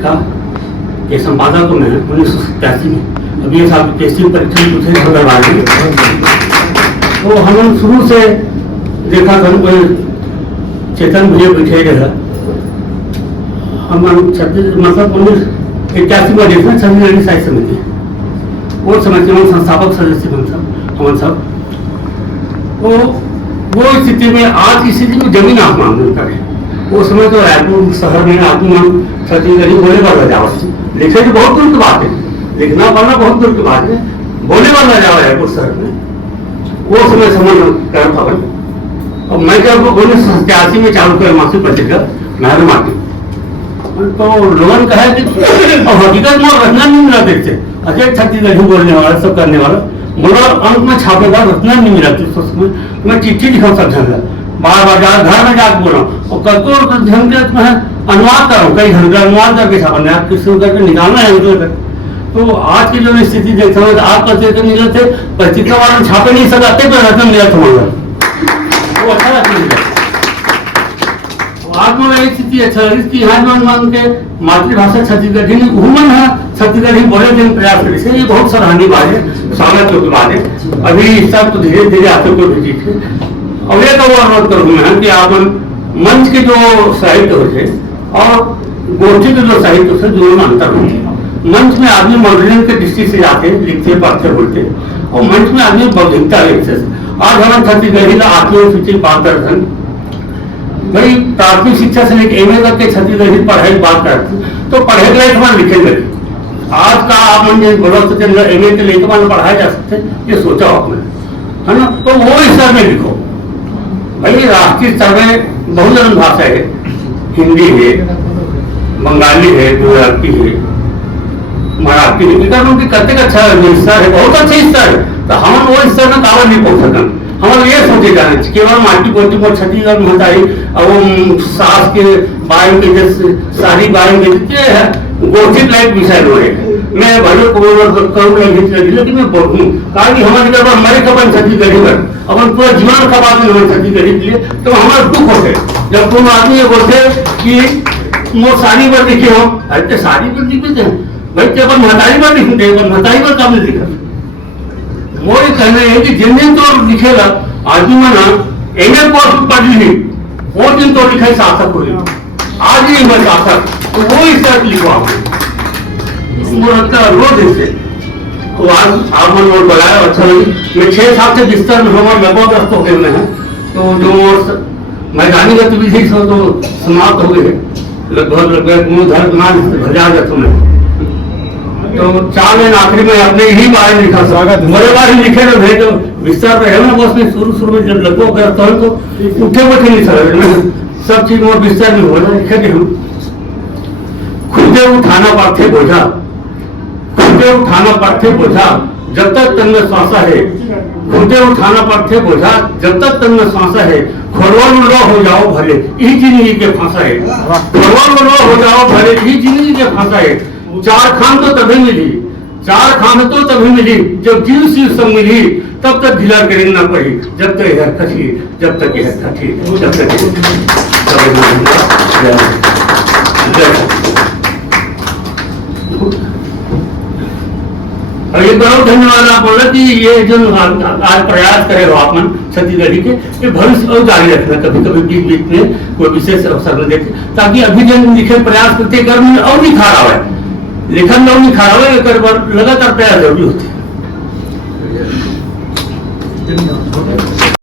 पत्रिका के संपादक में 1987 में। अभी ये साहब पीएससी परीक्षा में पूछे संदर्भ तो हम शुरू से देखा था कोई चेतन भैया बैठे रहा हम मतलब 1981 में देखा छत्तीसगढ़ साहित्य समिति वो समिति में संस्थापक सदस्य हमन सब तो वो स्थिति में आज की स्थिति में जमीन आसमान में करे। वो समय तो रायपुर शहर में आदमी छत्तीसगढ़ी बोले वाला जाओ लिखे तो बहुत दूर की बात है, लिखना पढ़ना बहुत दूर की बात है, बोले वाला जाओ रायपुर शहर में वो समय समझ कर था। और मैं जब 1987 में चालू किया मासिक पत्रिका नहर माटी तो लोगों कहा कि हकीकत में रचना नहीं मिला देखते अकेले छत्तीसगढ़ी बोलने वाला सब करने वाला मगर अंत में छापेदार रचना नहीं मिला उसमें मैं चिट्ठी लिखा सब ढंग बार बार जा घर में जाकर बोल रहा हूँ और कल ढंग के मैं अनुवाद कर रहा हूँ कई ढंग का अनुवाद करके छापना है किसी करके निकालना है उधर तो आज की जो स्थिति देखते हो आप कहते थे मिले थे पत्रिका वाला छापे नहीं सकाते तो रत्न मिला था मगर वो अच्छा रत्न मिला आज में स्थिति अच्छा लगी कि यहाँ मान के मातृभाषा छत्तीसगढ़ी घूमन है छत्तीसगढ़ी बोले दिन प्रयास करे से ये बहुत सराहनीय बात है स्वागत की बात है। अभी सब तो धीरे धीरे आते को भी थे और एक और अनुरोध करूँ मैं कि आप मंच के जो साहित्य होते और गोष्ठी के जो साहित्य से दोनों में अंतर होते। मंच में आदमी मनोरंजन के दृष्टि से आते लिखते पढ़ते बोलते और मंच में आदमी बौद्धिकता लिखते। आज हम छत्तीसगढ़ी का आत्मसूचित बात करते हैं भाई प्राथमिक शिक्षा से लेकर एमए तक के छत्तीसगढ़ी पढ़ाई बात करते तो पढ़े गए तो लिखेंगे। आज का आप बोलो तो एमए के लेकर मान पढ़ाए जा सकते ये सोचा आपने है ना तो वो स्तर में लिखो भाई राष्ट्रीय स्तर में बहुजन भाषा है हिंदी है बंगाली है गुजराती है मराठी है उनकी कते का अच्छा स्तर है बहुत अच्छे स्तर है तो हम वो स्तर में कावर नहीं पहुंच सकते हम ये सोचे जाने केवल माटी पोटी को छत्तीसगढ़ में होता है और वो सास के बारे में जैसे सारी बारे में जितने है गोष्ठित लाइक विषय हो रहे मैं भले करूँ लेकिन मैं बोलूँ कारण कि हमारे जब हमारे खबर छत्तीसगढ़ी पर अपन पूरा जीवन का बात में हमारे छत्तीसगढ़ी के लिए तो हमारा दुख होते जब तुम आदमी ये बोलते कि वो साड़ी पर लिखे हो अरे साड़ी पर लिखते हैं भाई जब महतारी पर लिखते महतारी पर कब लिखा वो ये कहना है कि जिन दिन तो लिखेगा आदमी मना एमए कोर्स पढ़ ली वो दिन तो लिखा सार्थक हो आज ही मैं सार्थक तो वो इस तरह लिखवा रोज इससे तो आज आप मन और बनाया अच्छा लगी मैं 6 साल से बिस्तर में हमारे व्यवस्थ हो गए हैं तो जो मैदानी गतिविधि से तो समाप्त हो गए लगभग भजा जाता मैं तो 4 महीने आखिरी में अपने ही बारे में लिखा स्वागत मेरे बारे में लिखे ना भेज विस्तार रहे ना बस में शुरू में जब लगभग करता हूँ तो उठे बैठे नहीं सर सब चीज में विस्तार में हो लिखे थे हम खुदे उठाना पड़ते बोझा खुदे उठाना पड़ते बोझा जब तक तन में श्वासा है खुदे उठाना पड़ते बोझा जब तक तन में श्वासा है खोरवन लो हो जाओ भले यही जिंदगी के फांसा है खोरवन लो हो जाओ भले यही जिंदगी के फांसा है 4 खान तो तभी मिली 4 खान तो तभी मिली जब जीव शिव सब मिली तब तक ढीला करेंगे ना पड़ी जब तक यह कठी जब तक यह कठी जब तक और ये बहुत धन्यवाद आप बोला कि ये जो आज प्रयास करे हो आप मन छत्तीसगढ़ी के ये भविष्य और जारी रखना कभी कभी बीच बीच में कोई विशेष अवसर में देखे ताकि अभी जन लिखे प्रयास करते कर्म और निखार आवे लेखन में निखार आवे लगातार प्रयास जरूरी होते हैं।